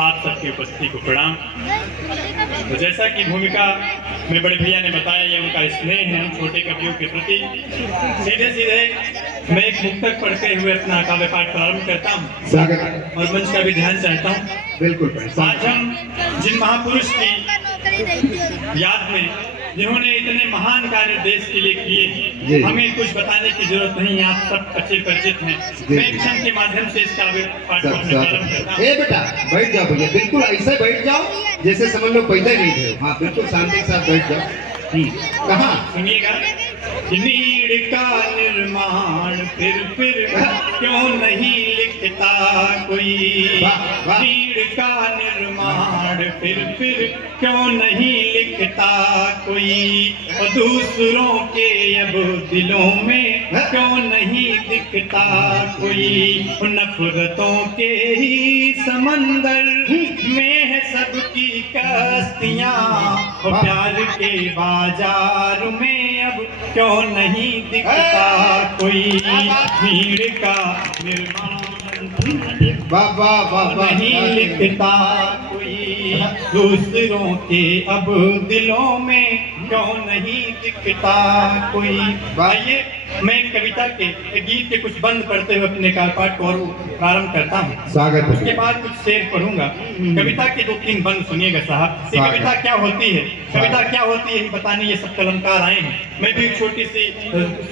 आप सबकी उपस्थिति को प्रणाम। तो जैसा कि भूमिका में बड़े भैया ने बताया, ये उनका स्नेह है हम छोटे कवियों के प्रति। सीधे सीधे मैं एक मुक्तक पढ़ते हुए अपना काव्य पाठ प्रारंभ करता हूँ और मंच का भी ध्यान चाहता हूँ। बिल्कुल। आज हम जिन महापुरुष की याद में, जिन्होंने इतने महान कार्य देश के लिए किए, हमें कुछ बताने की जरूरत नहीं है, आप सब अच्छे परिचित हैं। मैं एक क्षण के माध्यम से इसका पाठ प्रारंभ करता हूँ। बेटा बैठ जाओ भैया, बिल्कुल ऐसे बैठ जाओ जैसे समझ लो पहले नहीं थे। हाँ बिल्कुल शांति के साथ बैठ जाओ। कहाँ सुनिएगा। नीड़ का निर्माण फिर क्यों नहीं लिखता कोई, नीड़ का निर्माण फिर क्यों नहीं लिखता कोई, और दूसरों के अब दिलों में क्यों नहीं दिखता कोई, नफरतों के ही समंदर में है सबकी कश्तियाँ, और प्यार के बाजार में अब क्यों नहीं दिखता कोई, भीड़ का निर्माण नहीं लिखता कोई, दूसरों के अब दिलों में क्यों नहीं दिखता कोई। आइए मैं कविता के गीत के कुछ बंद करते हुए अपने पाठ को और प्रारंभ करता हूँ। स्वागत। उसके बाद कुछ शेर पढ़ूंगा। कविता के 2-3 बंद सुनिएगा साहब। ये कविता क्या होती है, कविता क्या होती है बताने ये सब कलमकार आए हैं। मैं भी एक छोटी सी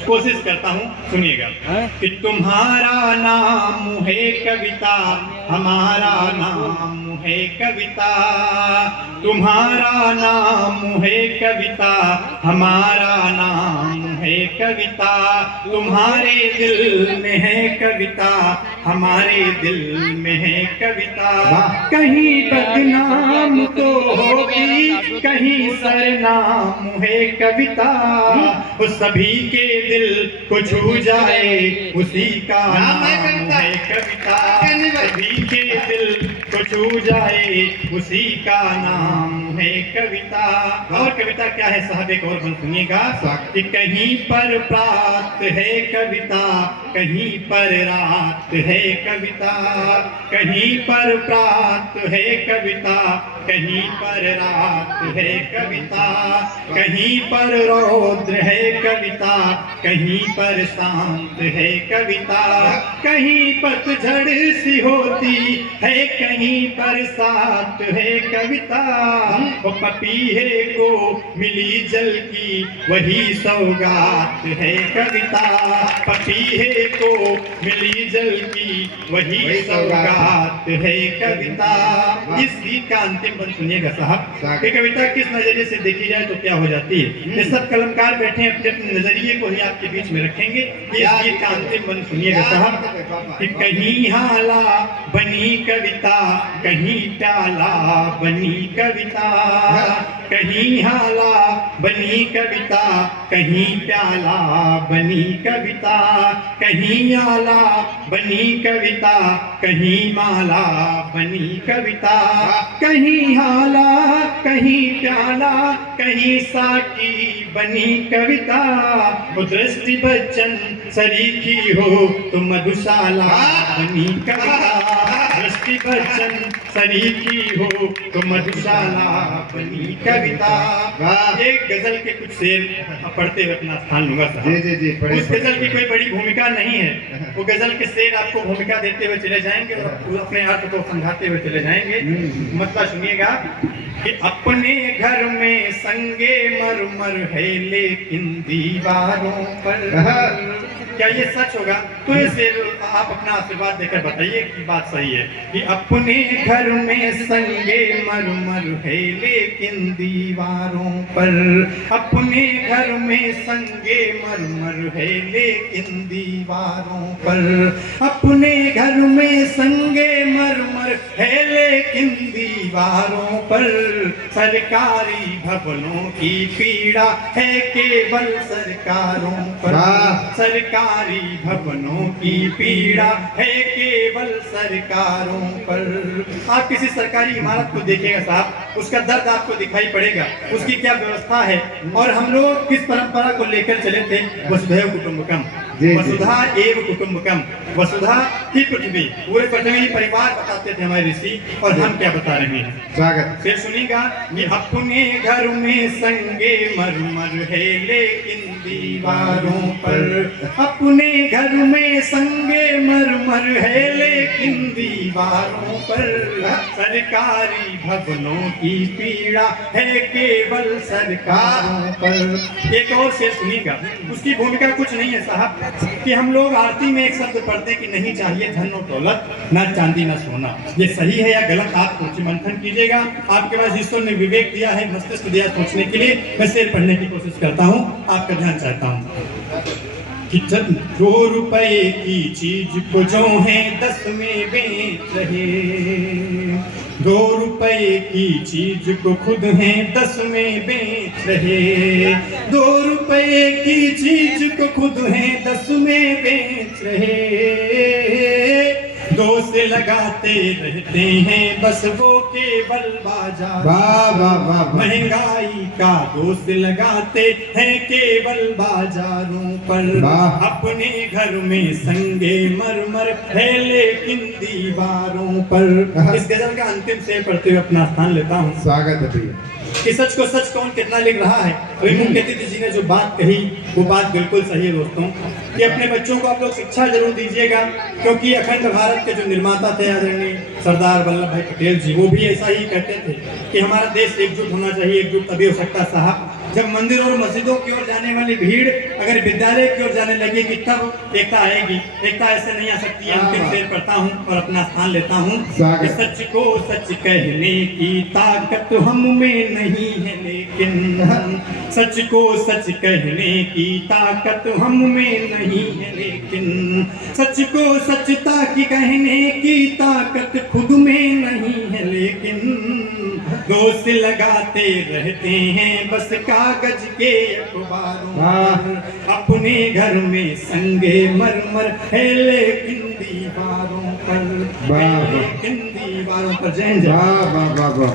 कोशिश करता हूँ, सुनिएगा। कि तुम्हारा नाम है कविता, हमारा नाम है कविता, तुम्हारा नाम है कविता, हमारा नाम है कविता, तुम्हारे दिल में है कविता, हमारे दिल में है कविता, कहीं बदनाम तो होगी, कहीं सरनाम है कविता, उस सभी के दिल को छू जाए उसी का नाम है कविता, सभी के दिल को छू जाए उसी का नाम है कविता। और कविता क्या है साहब, एक और बंद सुनिएगा। कि कहीं पर प्रात है कविता, कहीं पर रात है कविता, कहीं पर प्रात है कविता, कहीं पर रात है कविता, कहीं पर रौद्र है कविता, कहीं पर शांत है कविता, कहीं पतझड़ सी होती है, कहीं बरसात है कविता, वो पपीहे को मिली जल की वही सौगात है कविता, पपीहे को मिली जल की वही सौगात है कविता। इस गीत का अंतिम बंद सुनिएगा साहब। ये कविता किस नजरिए से देखी जाए तो क्या हो जाती है। ये सब कलमकार बैठे हैं, अपने अपने नजरिए को ही आपके बीच में रखेंगे। इस गीत का अंतिम बंद सुनिएगा साहब। कि कहीं हाला बनी कविता, कहीं प्याला बनी कविता, कहीं हाला बनी कविता, कहीं प्याला बनी कविता, कहीं आला बनी कविता, कहीं माला बनी कविता, कहीं हाला कहीं प्याला, कहीं साकी बनी कविता, दृष्टि बच्चन सरीखी हो तो मधुशाला बनी कविता, दृष्टि बच्चन सरीखी हो तो मधुशाला बनी कविता। एक गजल के कुछ शेर पढ़ते हुए अपना स्थान लूंगा साहब। उस गजल की कोई बड़ी भूमिका नहीं है, वो गजल के शेर आपको भूमिका देते हुए चले जाएंगे और अपने अर्थ को समझाते हुए चले जाएंगे। मतलब सुनिएगा। कि अपने घर में संगे मरमर है लेकिन दीवारों पर, क्या ये सच होगा? तो इसे आप अपना आशीर्वाद देकर बताइए कि बात सही है। कि अपने घर में संगे मरमर है लेकिन दीवारों पर, अपने घर में संगे मरमर है लेकिन दीवारों पर, अपने घर में संगे मरमर है लेकिन दीवारों पर, सरकारी भवनों की पीड़ा है केवल सरकारों पर, सरकारी भवनों की पीड़ा है केवल सरकारों पर। आप किसी सरकारी इमारत को देखिएगा साहब, उसका दर्द आपको दिखाई पड़ेगा, उसकी क्या व्यवस्था है। और हम लोग किस परंपरा को लेकर चले थे, वसुधैव कुटुंबकम। जी, जी। वसुधा एव कुटुंबकम, वसुधा ही पृथ्वी, पूरे पृथ्वी ही परिवार बताते थे हमारे ऋषि, और हम क्या बता रहे हैं। स्वागत। फिर सुनिएगा कि अपने घर में संगे मरमर है लेकिन दीवारों पर, अपने घर में संगे मरमर है लेकिन दीवारों पर, सरकारी भवनों की पीड़ा है केवल सरकारों पर। एक और शेर सुनिएगा, उसकी भूमिका कुछ नहीं है साहब, कि हम लोग आरती में एक शब्द पढ़ते कि नहीं चाहिए धन और दौलत, ना चांदी ना सोना। ये सही है या गलत, आप सोच मंथन कीजिएगा। आपके पास ईश्वर ने विवेक दिया है, मस्तिष्क दिया सोचने के लिए। मैं शेर पढ़ने की कोशिश करता हूँ, आपका ध्यान चाहता हूँ कि 2 रुपए की चीज को जो है 10 में बेच रहे, 2 रुपए की चीज को खुद है 10 में बेच रहे, 2 रुपए की चीज को खुद है 10 में बेच रहे, दोस्त लगाते रहते हैं बस वो केवल बाजार, वाह वाह वाह वाह। महंगाई का दोस्त लगाते हैं केवल बाजारों पर, वाह। अपने घर में संगे मरमर है लेकिन दीवारों पर। इस गजल का अंतिम शेर पढ़ते हुए अपना स्थान लेता हूँ स्वागत है भैया। कि सच को सच कौन कितना लिख रहा है। अभी मुख्य अतिथि जी ने जो बात कही वो बात बिल्कुल सही है दोस्तों, कि अपने बच्चों को आप लोग शिक्षा जरूर दीजिएगा, क्योंकि अखंड भारत के जो निर्माता थे आदरणीय सरदार वल्लभ भाई पटेल जी, वो भी ऐसा ही कहते थे कि हमारा देश एकजुट होना चाहिए। एकजुट तभी हो सकता साहब जब मंदिर और मस्जिदों की ओर जाने वाली भीड़ अगर विद्यालय की ओर जाने लगेगी, तब एकता आएगी। एकता ऐसे नहीं आ सकती है। अंतिम शेर पढ़ता हूँ और अपना स्थान लेता हूँ कि सच को सच कहने की ताकत हम में नहीं है लेकिन, सच को सच कहने की ताकत हम में नहीं है लेकिन, सच को सचता की कहने की ताकत खुद में नहीं है लेकिन, दोस्त लगाते रहते हैं बस कागज के अखबारों पर, अपने घर में संगे मरमर है लेकिन दीवारों पर, लेकिन दीवारों पर। जय जय। वाह वाह वाह वाह।